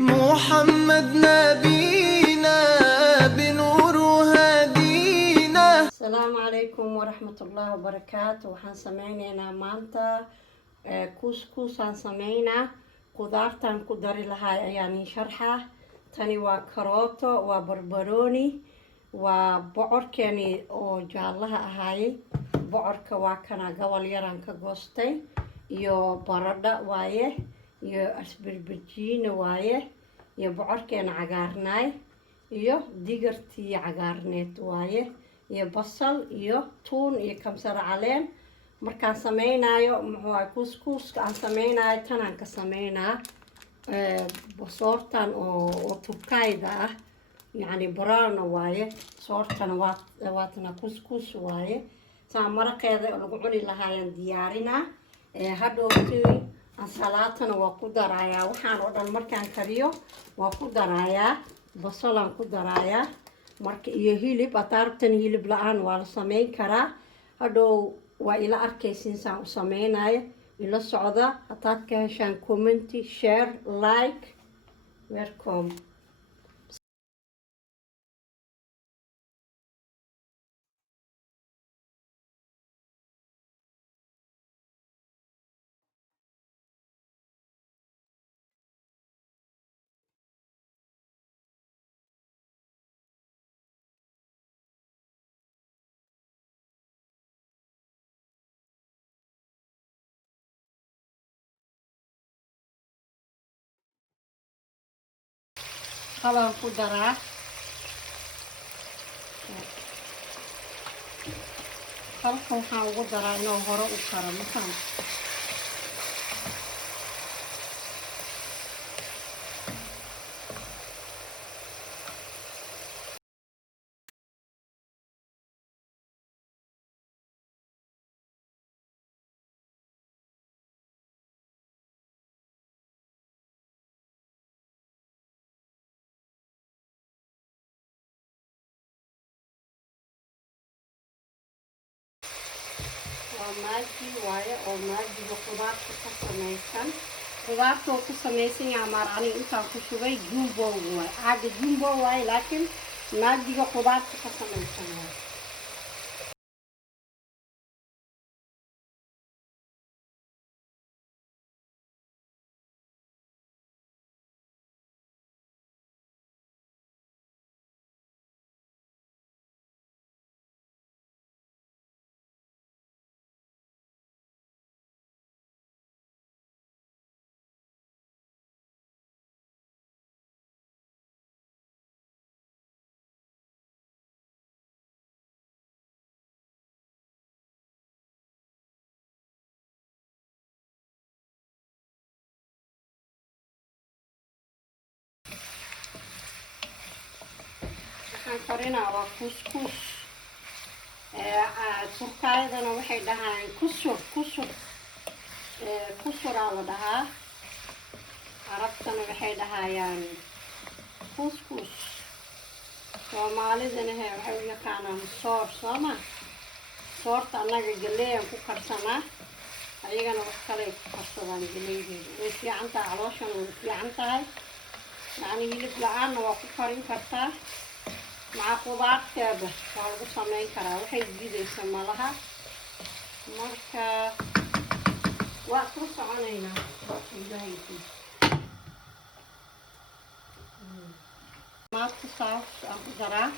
محمد نبينا بنور هدينا. السلام عليكم ورحمة الله وبركاته. waxaan sameyneynaa maanta couscous aan sameynaa. qudaartan ku dari lahaa ayaan sharxaa. tani waa karooto, waa barbarooni, waa bocorkeeni oo jaalaha ahaayay. bocorka waa kana gobol yaraan ka goostay, iyo baradha waaye, iyo asbarbajiina waaye, iyo bocorkeena cagaarnaay, iyo digirtii cagaarneed waaye, iyo basal, iyo tuun, iyo kamsar caleen. markaan sameynaayo muxuu couscouska aan sameynaayo tanaan ka sameynaa soortan oo turkayda ah, yacni brown waaye. soortana waatana couscous waaye. saa maraqeeda lagu cuni lahaayaan diyaarinaa. hadhowtii ansalaatana waa ku daraayaa. waxaan oo dhan markaan kariyo waa ku daraayaa. basalaan ku daraayaa marka, iyo hilib. ataartan hilib la-aan waa la sameyn karaa. hadhow waa ila arkaysiin saan u sameynaayo. ila socda. hadaad ka heshaan commenti, share, like. welcome. halaan ku daraa. halka waxaan ugu daraa inuu hore u karo masan. maagi waaye oo maagiga qudaarta ka samaysan. qudaarta oo ku samaysan yahay maar aniga intaan ku shubay jumbo waaye. caaga jumbo waaye laakiin maagiga qudaarta ka samaysan waaye. waxaan karinaa waa couscous. turkaydana waxay dhahaan kusuraa la dhahaa. carabtana waxay dhahayaan couscous. soomaalidana waxay u yaqaanaan soor. sooma soorta annaga galeeyaan ku karsanaa, ayagana wax kaley ku karsadaan galeydeeda. way fiican tahay, calooshana way fiican tahay. yacni hilib la-aanna waa ku karin kartaa. maca qudaarteeda waa lagu sameyn karaa. waxay gidaysa malaha. marka waa ku soconaynaa. maadka saas aan ku daraa.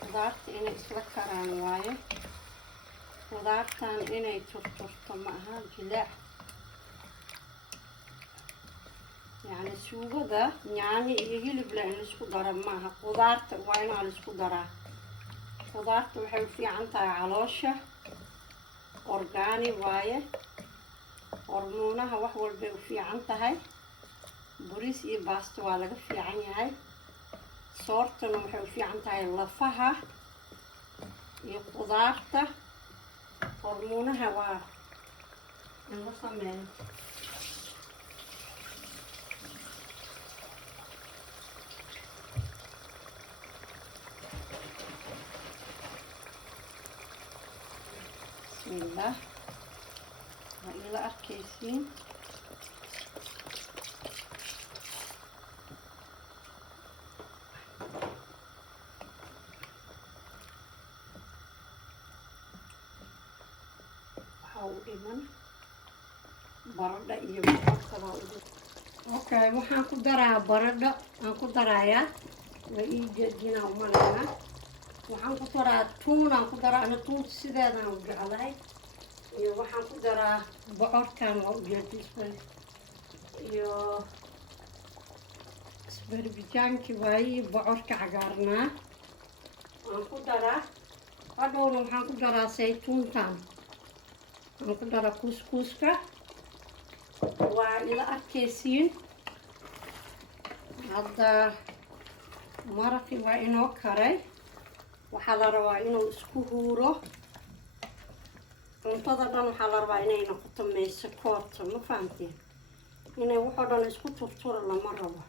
qudaarta inay isla karaan waaye. qudaartan inay turturto ma aha, jilaac. yacni suugada yaanyo iyo hilib leh in laisku daro ma aha. qudaarta waa inaa laisku daraa. qudaarta waxay u fiican tahay caloosha. orgaani waaye. hormuunaha wax walbay u fiican tahay. bariis iyo baasto waa laga fiican yahay. soortana waxay u fiican tahay lafaha iyo qudaarta. hormuunaha waa in la sameeyo. bismillaah waa ila arkaysiin. dhiman baradho iyo bocorka okay waxaan ku daraa baradho aan ku darayaa waa ii jeedinaa umaleynaa. waxaan ku daraa tuun aan ku daraa ana tuunta sideedaan u jeclahay iyo waxaan ku daraa bocorkan waa ujeedisbay iyo isbarbijaankii waaye bocorka cagaarnaa aan ku daraa. hadhowna waxaan ku daraa saytuuntan aan ku daraa kuskuuska waa ila arkaysiin. hadda maraqii waa inoo karay. waxaa la rabaa inuu isku huuro. cuntada dhan waxaa la rabaa inay noqoto mayse koorta, ma fahamteen? inay waxoo dhan isku turtura lama rabo.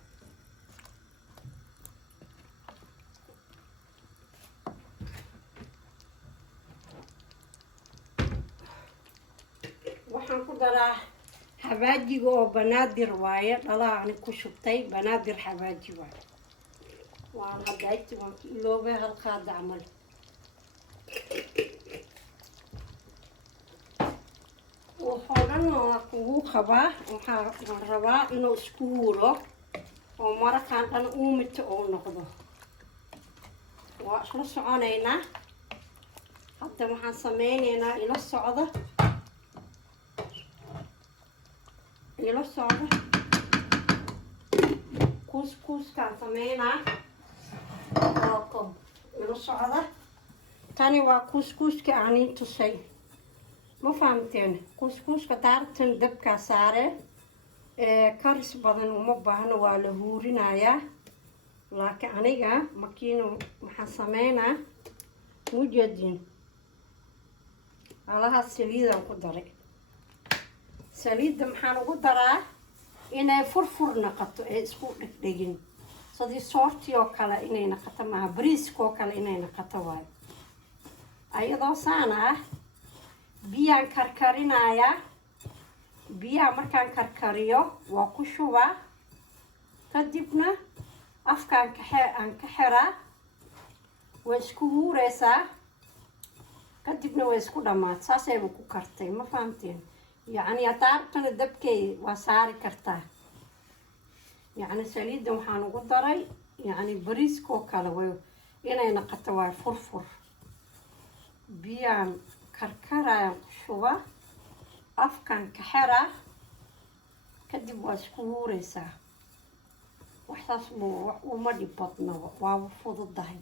waxaan ku daraa xabaajiga oo banaadir waaye, dhalaa ani ku shubtay banaadir xabaaji waaye. waan hadayti waan ka iloobay hal qaada camal. waxoo dhan waa kugu qabaa. waxaan rabaa inuu isku huuro oo maraqaan dhan uumita oo noqdo. waa isla soconaynaa. hadda waxaan sameyneynaa ila socda kuskuuskaan sameynaa ooko ila socda. tani waa kuskuuska aan ii tusay, ma fahamteen? kuskuuska daartan dabkaa saare karis badan uma baahno, waa la huurinayaa. laakiin aniga makiino waxaan sameynaa mujeedin alaha saliidaan ku daray. saliidda maxaan ugu daraa inay furfur naqato ee isku dhegdhegin, sidii soortii oo kale inay naqato maaha, bariiska oo kale inay naqato waayo. ayadoo saana ah biyaan karkarinayaa. biyaha markaan karkariyo waa ku shubaa, kadibna afkaan aan ka xiraa. way isku huureysaa, kadibna way isku dhamaata. saasayba ku kartay, ma fahamteen? yacni hadaartana dabkay waa saari kartaa. yacni saliidda waxaan ugu daray yacni bariiska oo kale way inay naqato waa furfur. biyaan karkarayaan ku shuba, afkaan ka xiraa, kadib waa isku huureysaa. waxsaas wax uma dhib badnaba, waaba fududahay.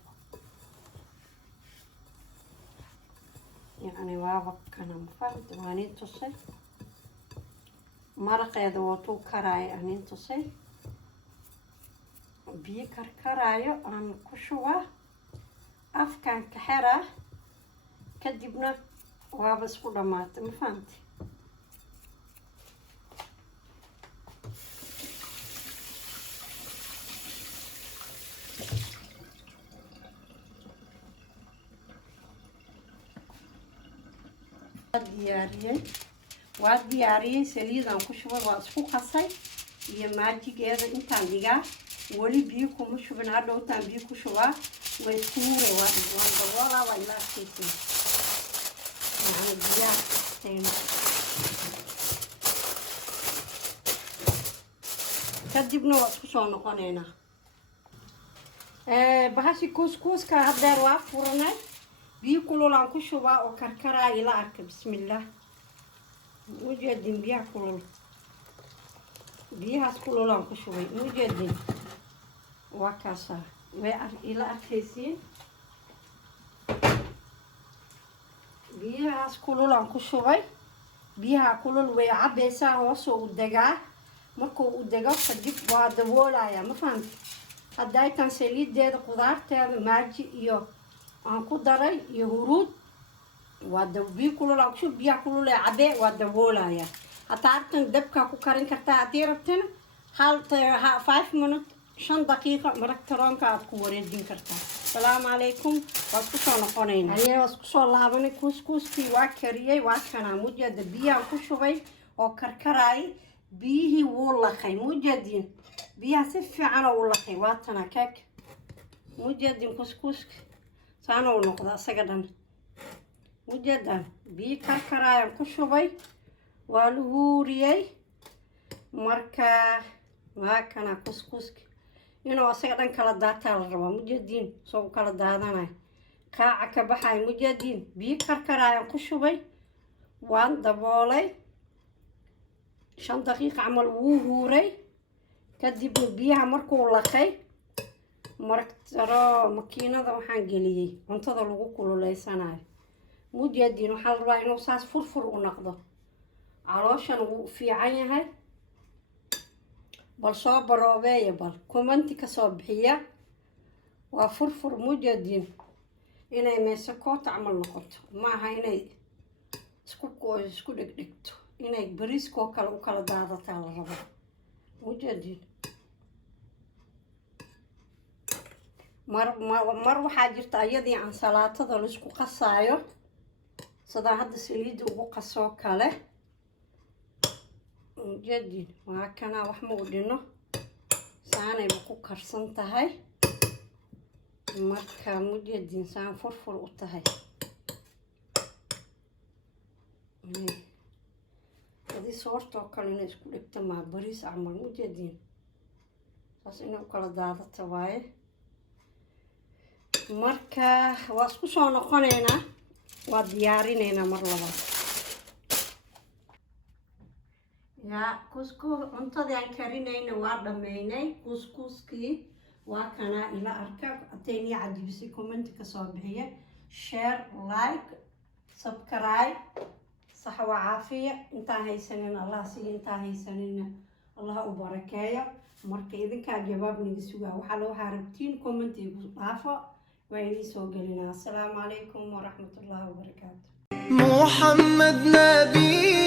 yacni waaba kana, ma fahamta? waa niin tusay maraqeeda waatuu karaayo aniin tusay. biyo karkaraayo aan ku shubaa, afkaan ka xiraa, kadibna waaba isku dhamaatay, ma fahamtay? waa diyaariyey saliidaan ku shubay, waa isku qasay iyo maajigeeda intaan dhigaa. weli biyo kuma shubin, hadhowtaan biyo ku shubaa. way isku huuray waan daboolaa. waa ila arkaysa yani biyaha kadibna waa isku soo noqoneynaa. bahashi kuuskuuska haddeer waa furanay. biyo kululaan ku shubaa oo karkaraa ila arka. bismillaah mujeedin biyaha kulul, biyahaas kululaan ku shubay. mujeedin waa kaasaa way ila arkaysiin. biyahaas kululaan ku shubay. biyaha kulul way cabaysaa, hoosoo u degaa. markuu u dego kadib waa daboolayaa, ma fahamti? haddaytan saliideeda qudaarteeda maaji iyo aan ku daray iyo huruud ودبي كله لو شو بيا كله لعبة ودبولا يا هتعرفن دبكة كوكارين كرتا عديرتنا حالت 5 minutes 5 دقيقة مركترون كاد كوريدين كرتا السلام عليكم واسكسو نقونين هيا واسكسو لابني كوسكوس في واكريي واكنا مجد بيا كشوبي oo karkaraay biyihii wuu laqay mujadin biyaha si fiican oo laqay waatana kaak mujadin kuskuska saana uu noqda asaga dhan mujadan biyi karkaraay ku shubay waa lagu huuriyay marka waa kana kuskuska inuu asaga dhan kala daataa la rabaa mujadin soo kala daadanay qaaca ka baxay mujadin biyi karkaraay ku shubay waan daboolay 5 دقيقة عمل وهوري كدب بيها مركو لقي مرك ترى ماكينة ذا وحان قليي وانتظر لغو كله ليساناي مجدين وحال رواي نوصاص فرفر ونقضه علاشان في عيني هاي بل صاب روباية بل كومنتي كصابحية وفرفر مجدين إناي ميساكو تعمل نقط معها إناي اسكو دكتو inay bariiskoo kale u kala daadataa la rabo mujadin mar waxaa jirta ayadii aan salaatada la isku qasaayo sida hadda saliidda ugu qasoo kale mujadin waa kana wax ma u dhino saanayba ku karsan tahay marka mujadin saan furfur u tahay هذه صورته كلنا يسكون اجتماع بريس عمل مجدين بس إنه كل داعة تواي مركا واسكو شو نقولنا وديارينا مرة يا كوسكو أنت ذي كارينا وارد ميني كوسكوسكي وكنا إلى أركب أتيني عادي بس كومنت كصابحية شير لايك سبسكرايب صحة وعافية انت هاي سنين الله سي انت هاي سنين الله وبركايا مركا إذن كان جواب نجسوها وحلو هاربتين كومنتي بصافة وإني سوقلنا السلام عليكم ورحمة الله وبركاته محمد نبي